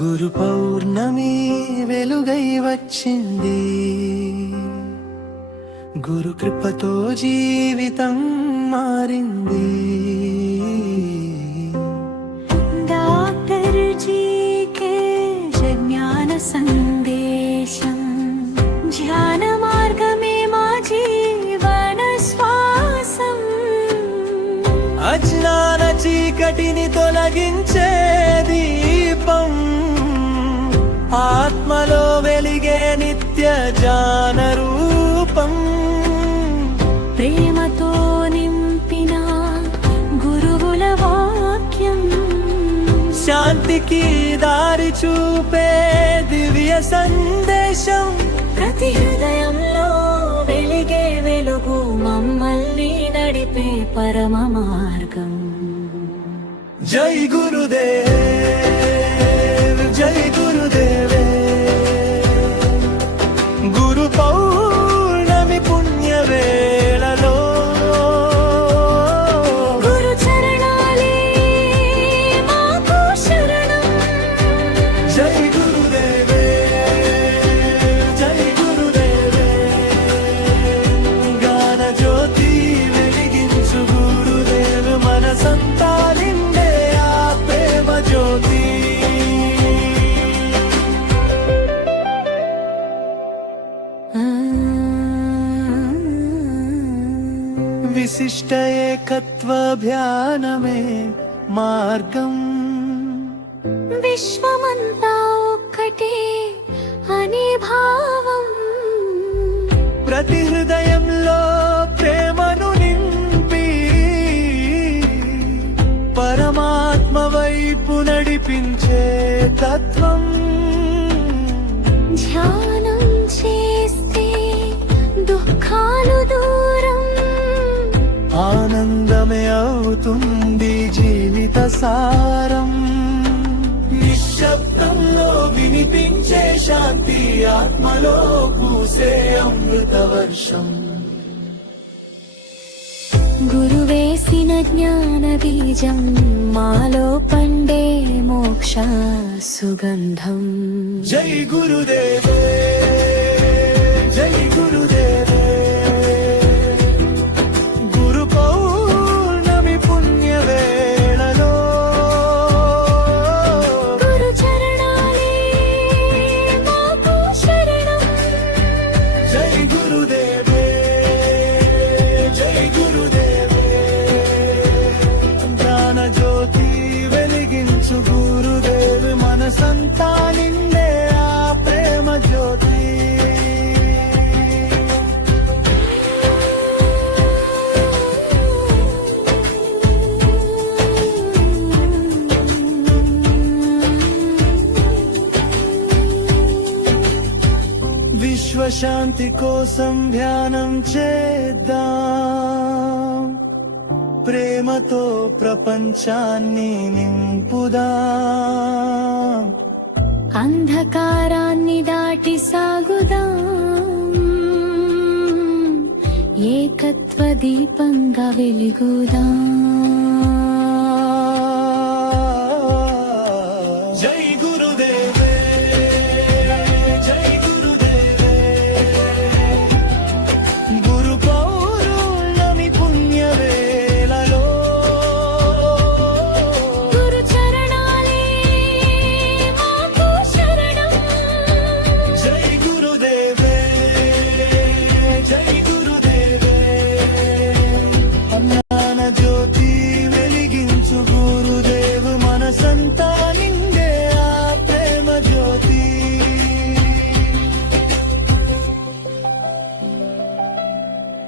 గురు పౌర్ణమి వెలుగై వచ్చింది, గురు కృపతో జీవితం మారింది. డాక్టర్ జీకే జ్ఞాన సందేశం, ధ్యాన మార్గమే మా జీవన శ్వాసం. అజ్ఞాన చీకటిని తొలగించే దీపం, ఆత్మలో వెలిగే నిత్య జ్ఞాన రూపం. ప్రేమతో నింపిన గురువుల వాక్యం, శాంతికి దారి చూపే దివ్య సందేశం. ప్రతి హృదయంలో వెలిగే వెలుగు, మమ్మల్ని నడిపే పరమ మార్గం. జై గురుదేవ్, జై గురుదేవే. గురు పౌర్ణమి పుణ్య వేళలో గురు చరణాలే మాకు శరణం. జై గురుదేవే, జై గురుదేవే. జ్ఞాన జ్యోతి వెలిగించు గురుదేవ్, మనసంతా నిండే ఆ ప్రేమ జ్యోతి. విశిష్ట ఏకత్వ ధ్యానమే మార్గం, విశ్వమంతా ఒక్కటే అనే భావం. ప్రతి హృదయంలో ప్రేమను నింపి పరమాత్మ వైపు నడిపించే తత్వం. ధ్యానం చేస్తే దుఃఖాలు దూరం, ఆనందమే అవుతుంది జీవిత సారం. నిశ్శబ్దంలో వినిపించే శాంతి, ఆత్మలో పూసే అమృత వర్షం. గురువేసిన జ్ఞాన బీజం, మాలో పండే మోక్ష సుగంధం. జై గురుదేవే, జై గురుదేవే. గురు పౌర్ణమి పుణ్య వేళలో గురు చరణాలే మాకు శరణం. జై గురుదేవే, జై గురుదేవే. జ్ఞాన జ్యోతి వెలిగించు గురుదేవ్, మనసంతా నిండే ఆ ప్రేమ జ్యోతి. విశ్వశాంతి కోసం ధ్యానం చేద్దాం, ప్రేమతో ప్రపంచాన్ని నింపుదాం. అంధకారాన్ని దాటి సాగుదాం, ఏకత్వ దీపంగా వెలుగుదాం.